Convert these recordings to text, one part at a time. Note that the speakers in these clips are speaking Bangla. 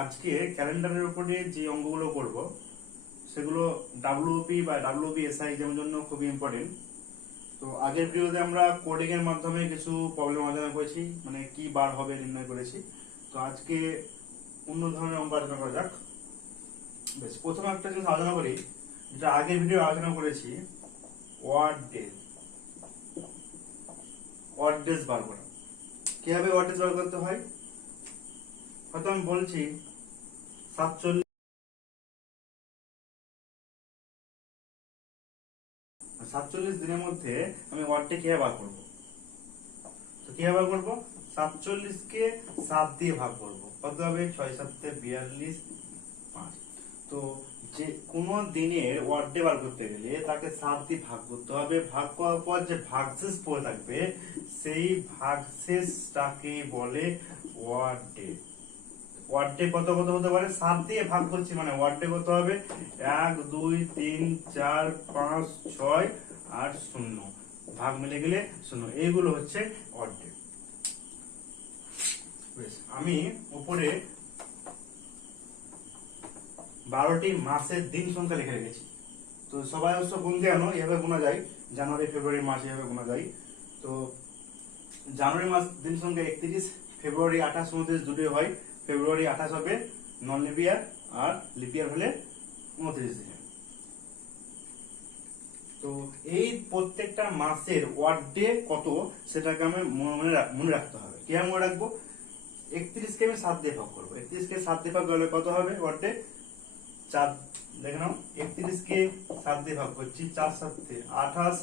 আজকে ক্যালেন্ডারের উপরে যে অঙ্কগুলো করব সেগুলো ডাব্লিউপি বা ডাব্লিউপিএসআই এক্সামের জন্য খুবই ইম্পর্টেন্ট। তো আগের ভিডিওতে আমরা কোডিং এর মাধ্যমে কিছু প্রবলেম আলোচনা করেছি, মানে কি বার হবে নির্ণয় করেছি। তো আজকে অন্য ধরনের অঙ্ক আলোচনা করা যাক। বেশ, প্রথমে একটা জিনিস আলোচনা করি, যেটা আগের ভিডিও আলোচনা করেছি, ওয়ার্ড ডেজ। ওয়ার্ড ডেজ বার করা, কিভাবে ওয়ার্ড ডেজ বার করতে হয়। হয়তো আমি বলছি 47 দিনের মধ্যে আমি ওয়ার্ডটা কিভাবে বার করবো। তো কিভাবে বার করবো, 47 কে 7 দিয়ে ভাগ করবো, কত হবে 6 7 42 5। তো যে কোনো দিনের ওয়ার্ড ডে বার করতে গেলে তাকে 7 দিয়ে ভাগ করতে হবে। ভাগ করার পর যে ভাগশেষ পড়ে থাকবে সেই ভাগশেষটাকে বলে ওয়ার্ড ডে। ওয়ার্ড ডে কত কত হতে পারে, 7 দিয়ে ভাগ করছি মানে ওয়ার্ড ডে কত হবে 1 2 3 4 5 6 আর 0, ভাগ মিলে গেলে 0। এইগুলো হচ্ছে ওয়ার্ড ডে। বেশ, আমি উপরে 12টি মাসের দিন সংখ্যা লিখে রেখেছি। তো সবাই অবশ্য গুনতে জানো, এভাবে গোনা যায়, জানুয়ারি ফেব্রুয়ারি মাস এভাবে গোনা যায়। তো জানুয়ারি মাস দিন সংখ্যা 31, ফেব্রুয়ারি 28 29 দুটোই হয়। ফেব্রুয়ারি 28 হবে নন লিপিয়ার, আর লিপিয়ার হলে 29 দিনে। তো এই প্রত্যেকটা মাসের ওয়ার্ড ডে কত সেটাকে আমি মনে রাখতে হবে। কিভাবে মনে রাখবো, 31 কে আমি 7 দিয়ে ভাগ করবো। 31 কে 7 দিয়ে ভাগ করলে কত হবে ওয়ার্ড ডে 4। দেখে নাও, 31 কে 7 দিয়ে ভাগ করছি, 4 7 28,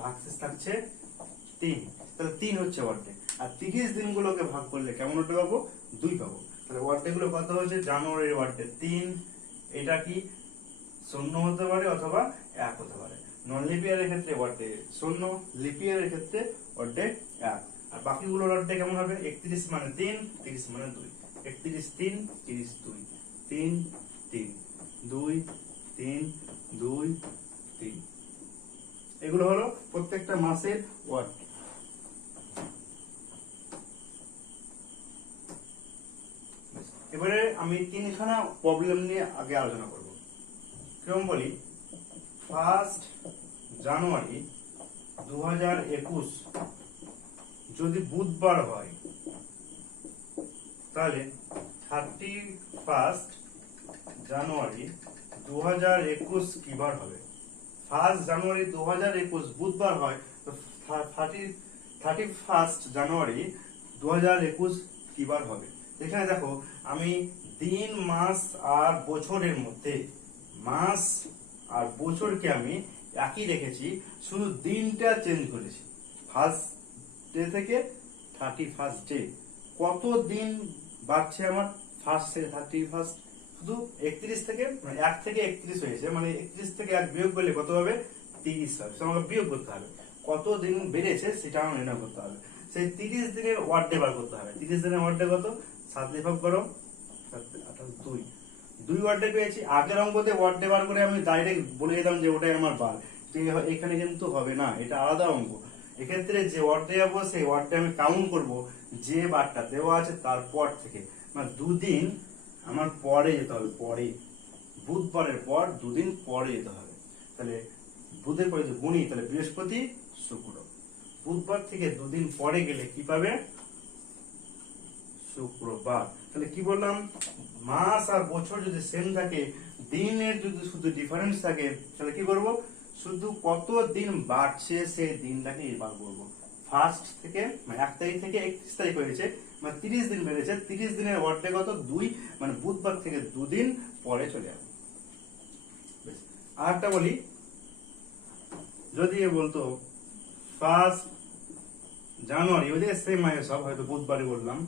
ভাগশেষ থাকছে 3, তাহলে 3 হচ্ছে ওয়ার্ড ডে। আর 30 দিনগুলোকে ভাগ করলে কেমন ওয়ার্ড পাবো, 2 পাবো। তাহলে ওয়ার্ড ডে গুলো কত হচ্ছে, জানুয়ারির ওয়ার্ড ডে 3, এটা কি 0 হতে পারে অথবা 1 হতে পারে। নন লিপিয়ারের ক্ষেত্রে ওয়ার্ড ডে 0, লিপিয়ারের ক্ষেত্রে ওয়ার্ড ডে 1। আর বাকিগুলো ওয়ার্ড ডে কেমন হবে, 31 মানে 3, 30 মানে 2, 31 3 30 2, 3 3 2 3 2 3। এগুলো হলো প্রত্যেকটা মাসের ওয়ার্ড। এবারে আমি 3খানা প্রবলেম নিয়ে আগে আলোচনা করব। কেমন বলি, 1 জানুয়ারি 2021 যদি বুধবার হয় তাহলে 31 জানুয়ারি 2021 কি বার হবে। 1 জানুয়ারি 2021 বুধবার হয়, তো 31 জানুয়ারি 2021 কি বার হবে। এখানে দেখো, আমি দিন মাস আর বছরের মধ্যে মাস আর বছরকে আমি একই রেখেছি, শুধু দিনটা চেঞ্জ করেছি। ফার্স্ট ডে থেকে 31 ডে, কত দিন বাড়ছে আমার, ফার্স্ট থেকে 31, শুধু 31 থেকে, মানে 1 থেকে 31 হয়েছে, মানে 31 থেকে 1 বিয়োগ করলে কত হবে 30 হবে। আমাকে বিয়োগ করতে হবে, কত দিন বেড়েছে সেটা আমার নির্ণয় করতে হবে। সেই 30 দিনের ওয়ার্ড ডে বার করতে হবে। 30 দিনের ওয়ার্ড ডে কত, 7 দিয়ে ভাগ করো, 7 28 2 ওয়ার্ড ডে পেয়েছি। আগের অঙ্কতে ওয়ার্ড ডে বার করে আমি ডাইরেক্ট বলে দিতাম যে ওটাই আমার বার, এখানে কিন্তু হবে না, এটা আলাদা অঙ্ক। এক্ষেত্রে যে ওয়ার্ড ডে যাবো সেই ওয়ার্ড ডে আমি কাউন্ট করবো যে বারটা দেওয়া আছে তারপর থেকে, মানে 2 দিন আমার পরে যেতে হবে, পরে বুধবারের পর 2 দিন পরে যেতে হবে। তাহলে বুধের পরে যে গুণী, তাহলে বৃহস্পতি শুক্র, বুধবার থেকে 2 দিন পরে গেলে কি পাবে, শুক্রবার। তাহলে কি বললাম, মাস আর বছর যদি সেম থাকে, দিনের যদি শুধু ডিফারেন্স থাকে, তাহলে কি করব, শুধু কত দিন বাড়ছে সেই দিনটাকে বার করবো। ফার্স্ট থেকে, মানে 1 তারিখ থেকে 31 তারিখ হয়েছে, মানে 30 দিন বেড়েছে, 30 দিনের ওয়ার্ড ডে কত 2, মানে বুধবার থেকে 2 দিন পরে চলে যাবে। আর একটা বলি, যদি বলতো 1 জানুয়ারি, ওই যে সেম মানে সব হয়তো বুধবারই বললাম,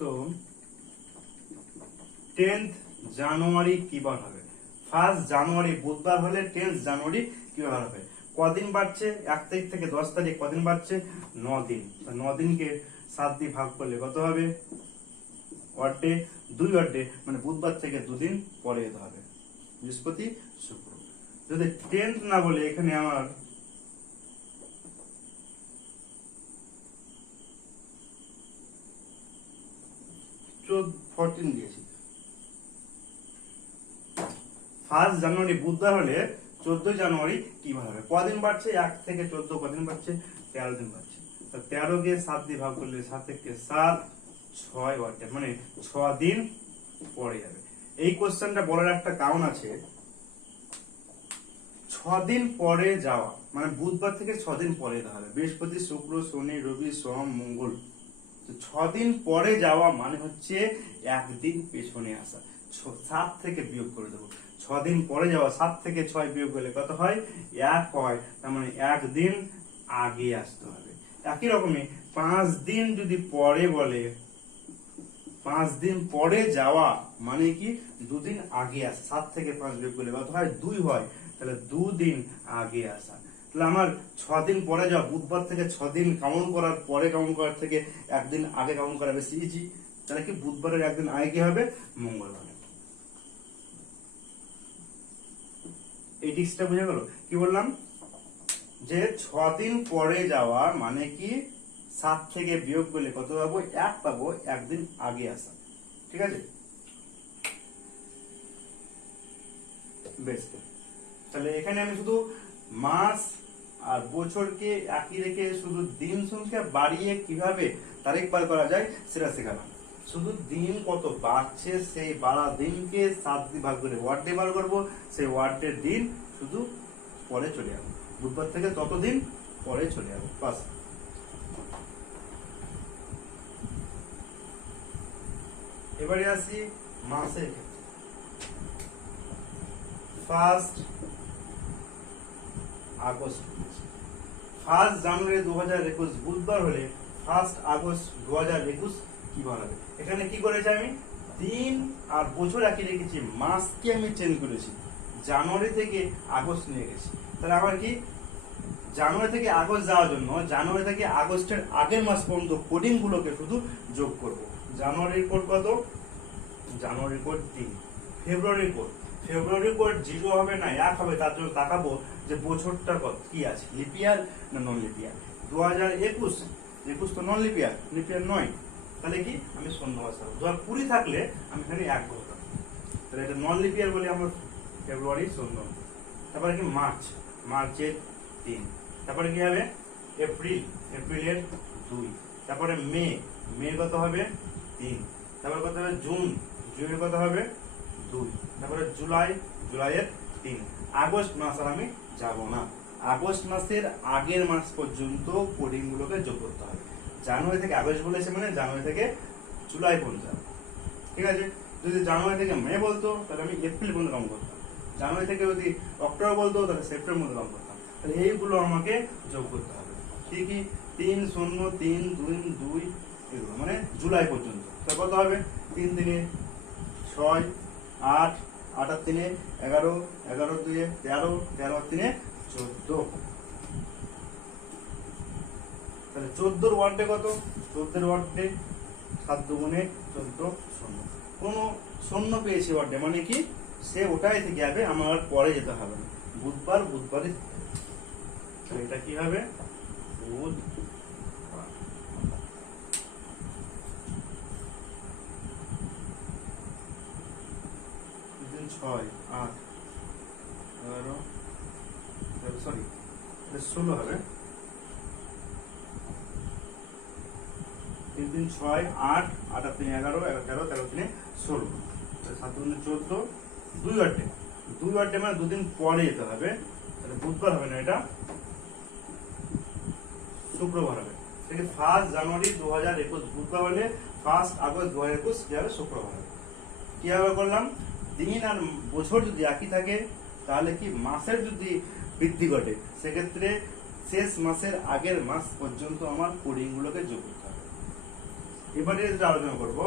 তো 10 জানুয়ারি কি বার হবে। 1 জানুয়ারি বুধবার হলে 10 জানুয়ারি কি বার হবে। কদিন বাড়ছে, 1 তারিখ থেকে 10 তারিখ কদিন বাড়ছে, 9 দিন। 9 দিনকে 7 দিয়ে ভাগ করলে কত হবে, ওয়ার্ড ডে 2 ওয়ার্ড ডে, মানে বুধবার থেকে 2 দিন পরে যেতে হবে, বৃহস্পতি শুক্র। যদি 10 না বলে এখানে আমার 14 দিয়েছি। 1 জানুয়ারি বুধবার হলে 14 জানুয়ারি কি বার হবে? কদিন বাড়ছে? 1 থেকে 14 কদিন বাড়ছে? 13 দিন বাড়ছে। তো 13 কে 7 দিয়ে ভাগ করলে 7 থেকে 7 6 বাড়ছে, মানে 6 দিন পরে যাবে। এই কোশ্চেনটা বলার একটা কারণ আছে, 6 দিন পরে যাওয়া মানে বুধবার থেকে 6 দিন পরে যেতে হবে। বৃহস্পতি, শুক্র, শনি, রবি, সোম, মঙ্গল। 6 দিন পরে যাওয়া মানে হচ্ছে 1 দিন পেছনে আসা। 7 থেকে বিয়োগ করে দেবো। 6 দিন পরে যাওয়া, 7 থেকে 6 বিয়োগ করলে কত হয়? 1 হয়। তার মানে 1 দিন আগে আসতে হবে। একই রকমই 5 দিন যদি পরে বলে, 5 দিন পরে যাওয়া মানে কি 2 দিন আগে আসা। 7 থেকে 5 বিয়োগ করলে কত হয়? 2 হয়। তাহলে 2 দিন আগে আসা। তাহলে আমার 6 দিন পরে যাওয়া, বুধবার থেকে 6 দিন কাউন্ট করার পরে কাউন্ট করার থেকে 1 দিন আগে কাউন্ট করা বেশি ইজি। তাহলে কি বুধবারের 1 দিন আগে কি হবে? মঙ্গলবার। এই টিক্সটা বুঝে গেল? কি বললাম? যে 6 দিন পরে যাওয়া মানে কি 7 থেকে বিয়োগ করলে কত পাবো? 1 পাবো। 1 দিন আগে আসা। ঠিক আছে? বেশ, তাহলে এখানে আমি শুধু মাস আর বছরকে একই রেখে শুধু দিন সংখ্যা বাড়িয়ে কিভাবে তারিখ বার করা যায় সেটা শেখালাম। শুধু দিন কত বাড়ছে সেই বাড়া দিনকে 7 দিয়ে ভাগ করে ওয়ার্ডে বার করবো। সেই ওয়ার্ডের দিন শুধু পরে চলে যাবো, বুধবার থেকে ততদিন পরে চলে যাবো। বাস। এবারে আসি মাসের ক্ষেত্রে। ফার্স্ট আগস্ট, 1 জানুয়ারি 2021 বুধবার হলে 1 আগস্ট 2021 কি বার হবে? এখানে কি করেছি আমি? দিন আর বছর একই রেখেছি, মাসকে আমি চেঞ্জ করেছি। জানুয়ারি থেকে আগস্ট নিয়ে গেছি। তাহলে আমার কি জানুয়ারি থেকে আগস্ট যাওয়ার জন্য জানুয়ারি থেকে আগস্টের আগের মাস পর্যন্ত কোডিং গুলোকে শুধু যোগ করব। জানুয়ারির কোড কত? জানুয়ারির কোড 3। ফেব্রুয়ারির কোড, ফেব্রুয়ারি কোড 0 হবে না 1 হবে। তার জন্য তাকাবো যে বছরটা কত কি আছে, লিপিয়ার না নন লিপিয়ার। 2021 তো নন লিপিয়ার, লিপিয়ার নয়। তাহলে কি আমি শূন্য বসাবো। 2020 থাকলে আমি এখানে 1 বসাবো। তাহলে এটা নন লিপিয়ার বলে আমার ফেব্রুয়ারি শূন্য। তারপরে কি মার্চ, মার্চের 3। তারপরে কি হবে? এপ্রিল, এপ্রিলের 2। তারপরে মে, মে কত হবে? 3। তারপরে কত হবে? জুন, জুনের কত হবে? 2। তারপরে জুলাই, জুলাইয়ের 3। আগস্ট মাস আর আমি যাব না। আগস্ট মাসের আগের মাস পর্যন্ত কোডিং গুলোকে যোগ করতে হবে। জানুয়ারি থেকে আগস্ট বলেছে মানে জানুয়ারি থেকে জুলাই পর্যন্ত। ঠিক আছে? যদি জানুয়ারি থেকে মে বলতো তাহলে আমি এপ্রিল পর্যন্ত কাম করতাম। জানুয়ারি থেকে যদি অক্টোবর বলতো তাহলে সেপ্টেম্বর পর্যন্ত কাম করতাম। তাহলে এইগুলো আমাকে যোগ করতে হবে। কি কি? 3 0 3 2 2 এগুলো মানে জুলাই পর্যন্ত। তাহলে কত হবে? 3 3 6 8 8 আর 3 11 11 2 13 13 আর 3 14। তাহলে 14 ওয়ার্ডে কত? 14 ওয়ার্ডে 7 দুগুণে 14 শূন্য। কোন শূন্য পেয়েছি ওয়ার্ডে মানে কি সে ওটাই থেকে যাবে, আমার পরে যেতে হবে না। বুধবার, বুধবারই এটা কি হবে? বুধ। 6 8 11 সরি 16 হবে। 3 3 6 8 8 আর 3 11 11 13 13 3 16। 7 2 14 2 ওয়ার্ডে, 2 ওয়ার্ডে মানে 2 দিন পরে যেতে হবে। তাহলে বুধবার হবে না, এটা শুক্রবার হবে। ঠিক আছে? 1 জানুয়ারি 2021 বুধবার হলে 1 আগস্ট 2021 কি হবে? শুক্রবার হবে। কিভাবে করলাম? দিন আর বছর যদি একই থাকে তাহলে কি মাসের যদি বৃদ্ধি ঘটে সেক্ষেত্রে শেষ মাসের আগের মাস পর্যন্ত আমার কোডিং গুলোকে যোগ করতে হবে। এবারে যেটা আলোচনা করবো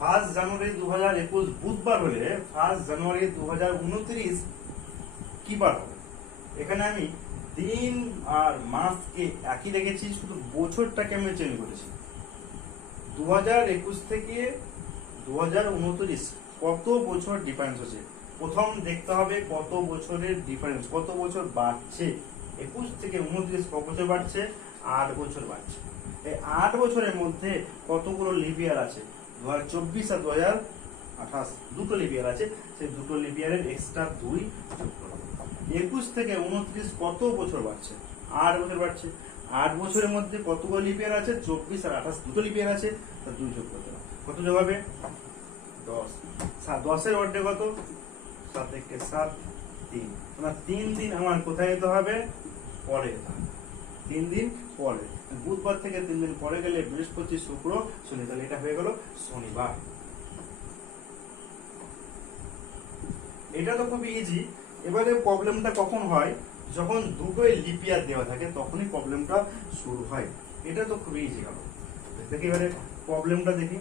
ফার্স্ট জানুয়ারি 2021 বুধবার হলে 1 জানুয়ারি 2029 কি বার হবে? এখানে আমি দিন আর মাসকে একই রেখেছি, শুধু বছরটাকে আমি চেঞ্জ করেছি। 2021 থেকে 2029 কত বছর ডিফারেন্স হচ্ছে, প্রথম দেখতে হবে কত বছরের ডিফারেন্স, কত বছর বাড়ছে। 21 থেকে 29 কত বছর বাড়ছে? 8 বছর বাড়ছে। এই 8 বছরের মধ্যে কতগুলো লিপ ইয়ার আছে? 2024 আর 2028 দুটো লিপ ইয়ার আছে, সেই দুটো লিপ ইয়ারের এক্সট্রা 2 যোগ করো। 21 থেকে 29 কত বছর বাড়ছে? 8 বছর বাড়ছে। 8 বছরের মধ্যে কতগুলো লিপ ইয়ার আছে? 24 আর 28 দুটো লিপ ইয়ার আছে, তা 2 যোগ করতে হবে। কত যোগ হবে? 10। 10 এর অর্ধেক কত? 7 একে 7, 3। মানে 3 দিন আমার কোথায় যেতে হবে? পরে যেতে হবে। 3 দিন পরে, বুধবার থেকে 3 দিন পরে গেলে বৃহস্পতি, শুক্র, শনি, তাহলে এটা হয়ে গেল শনিবার। এটা তো খুব ইজি। এবারে প্রবলেমটা কখন হয়? যখন দুটোই লিপ ইয়ার দেওয়া থাকে তখনই প্রবলেমটা শুরু হয়। এটা তো খুব ইজি গেল। দেখি এবারে প্রবলেমটা দেখি।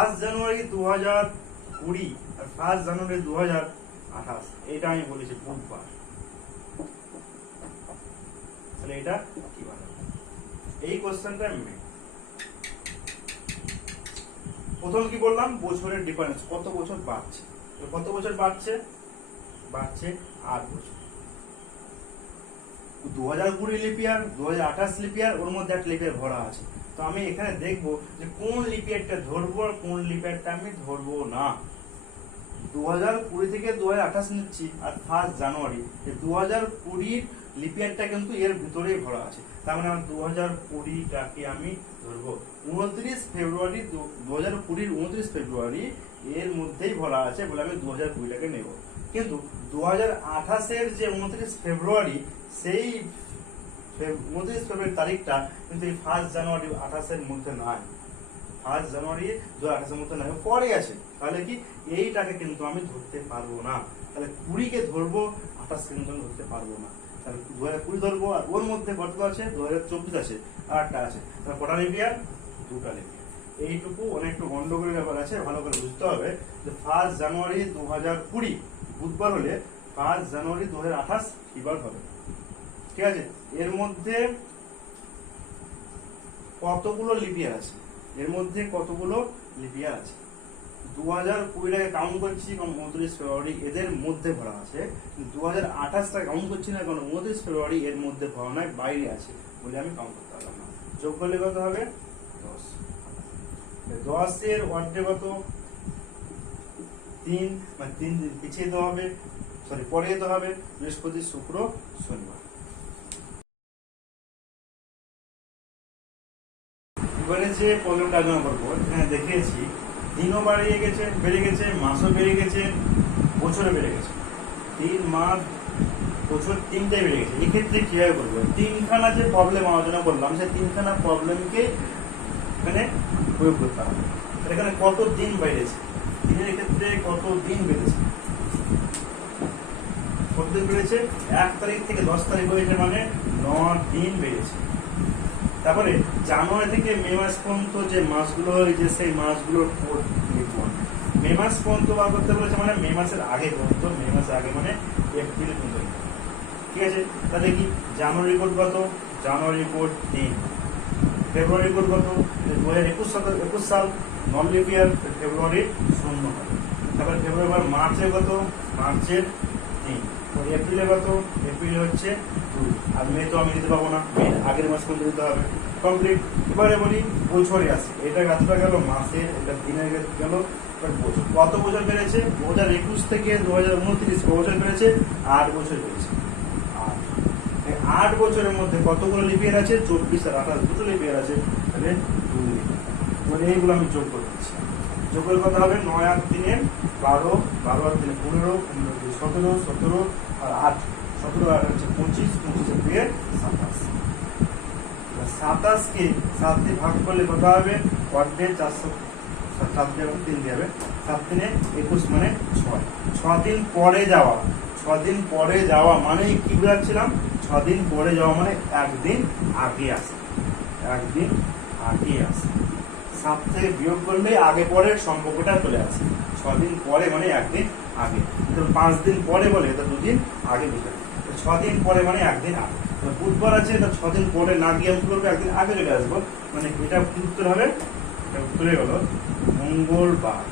1 জানুয়ারি 2020 আর 1 জানুয়ারি 2028, এটা আমি বলেছি বুধবার। তাহলে এটা কি বার হবে? এই কোশ্চেনটা আমি প্রথম কি বললাম? বছরের ডিফারেন্স, কত বছর বাড়ছে। কত বছর বাড়ছে? বাড়ছে 8 বছর। 2020 লিপ ইয়ার, 2028 লিপ ইয়ার, ওর মধ্যে একটা লিপ ইয়ার ভরা আছে। তো আমি এখানে দেখবো যে কোন লিপ ইয়ারটা ধরবো আর কোন লিপ ইয়ারটা আমি ধরবো না। 2020 থেকে 2028 নিচ্ছি, আর 1 জানুয়ারি, 2020 লিপ ইয়ারটা কিন্তু এর ভিতরেই ভরা আছে। তার মানে 2020টাকে আমি ধরবো। 29 ফেব্রুয়ারি 2020 29 ফেব্রুয়ারি এর মধ্যেই ভরা আছে বলে আমি 2020টাকে নেব। কিন্তু 2028 এর যে 29 ফেব্রুয়ারি, সেই 29 ফেব্রুয়ারি তারিখটা কিন্তু এই 1 জানুয়ারি 28 এর মধ্যে নাই। 1 জানুয়ারি 2028 এর মধ্যে নাই, পরে আছে। তাহলে কি এইটাকে কিন্তু আমি ধরতে পারবো না। তাহলে 20কে ধরবো, 28 কে কিন্তু ধরতে পারবো না। তাহলে 2020 ধরবো, আর ওর মধ্যে কত আছে? 2024 আছে, আর একটা আছে। তাহলে কটা লিপ ইয়ার? 2টা লিপ ইয়ার। এইটুকু অনেকটা গন্ডগোলের ব্যাপার আছে, ভালো করে বুঝতে হবে যে 1 জানুয়ারি 2020 বুধবার হলে 1 জানুয়ারি 2028 কিবার হবে। ঠিক আছে? এর মধ্যে কতগুলো লিপ ইয়ার আছে? এর মধ্যে কতগুলো লিপ ইয়ার আছে? 2020টাকে কাউন্ট করছি কারণ 29 ফেব্রুয়ারি এদের মধ্যে ভরা আছে। 2028টা কাউন্ট করছি না কারণ 29 ফেব্রুয়ারি এর মধ্যে ভরা নয়, বাইরে আছে বলে আমি কাউন্ট করতে পারলাম না। যোগ করলে কত হবে? 10। 10 এর অর্ধেক কত? 3, মানে 3 দিন পিছিয়ে যেতে হবে, সরি পরে যেতে হবে। বৃহস্পতি, শুক্র, শনিবার। এবারে যে প্রবলেমটা আলোচনা করবো, এখানে দেখিয়েছি দিনও বেড়ে গেছে, মাসও বেড়ে গেছে, বছরও বেড়ে গেছে। 3 মাস, বছর, 3টাই বেড়ে গেছে। এক্ষেত্রে কিভাবে করবো? 3খানা যে প্রবলেম আলোচনা করলাম, সেই 3খানা প্রবলেমকে এখানে প্রয়োগ করতে হবে। এখানে কত দিন বেড়েছে, দিনের ক্ষেত্রে কত দিন বেড়েছে, কতদিন বেড়েছে? 1 তারিখ থেকে 10 তারিখ হয়েছে, মানে 9 দিন বেড়েছে। তারপরে জানুয়ারি থেকে মে মাস পর্যন্ত যে মাসগুলো হয়েছে, সেই মাসগুলোর মে মাস পর্যন্ত বার করতে বলেছে, মানে মে মাসের আগে পর্যন্ত। মে মাসের আগে মানে এপ্রিল পর্যন্ত। ঠিক আছে? তাহলে কি জানুয়ারি কোড কত? জানুয়ারি কোড 3। ফেব্রুয়ারি কোড কত? 2021 সাল, নন লিপ ইয়ার, ফেব্রুয়ারি 0 হবে। তারপরে ফেব্রুয়ারি, মার্চের কত? মার্চের 3। এপ্রিলে কত? এপ্রিল হচ্ছে 2। আর মে তো আমি দিতে পারবো না, মে আগের মাস পর্যন্ত দিতে হবে। কমপ্লিট। এবারে বলি বছরে আসে। এটা গাছটা গেল মাসের, এটা দিনের গেল। বছর কত বছর বেড়েছে? 2021 থেকে 2029 বছর বেড়েছে, 8 বছর বেড়েছে। 8 বছরের মধ্যে কতগুলো লিপ ইয়ার আছে? 24 আর 28 দুটো লিপ ইয়ার আছে, তাহলে 2 লিপ ইয়ার। মানে এইগুলো আমি যোগ করে দিচ্ছি। যোগ করে কত হবে? 9 আর 3 12, 12 আর 3 15, 15 2 17, 17 আর 8 17 আর হচ্ছে 25, 25 আর 2 27। 27 কে 7 দিয়ে ভাগ করলে কত হবে? অর্ধেক 400, 7 দিয়ে 3 দিয়ে হবে, 7 3 21 মানে 6। 6 দিন পরে যাওয়া, 6 দিন পরে যাওয়া মানে কি বোঝাচ্ছিলাম? 6 দিন পরে যাওয়া মানে 1 দিন আগে আসে, 1 দিন আগে আসে। 7 থেকে বিয়োগ করলে আগে পরের সম্পর্কটা চলে আসে। 6 দিন পরে মানে 1 দিন আগে। তো 5 দিন পরে বলে তো 2 দিন আগে দিতে হবে। তো 6 দিন পরে মানে একদিন আগে। তো বুধবার আছে, তো 6 দিন পরে না গিয়ে আমি কি করবো, একদিন আগে চলে আসবো। মানে এটা কি উত্তর হবে? এটা উত্তরে হলো মঙ্গলবার।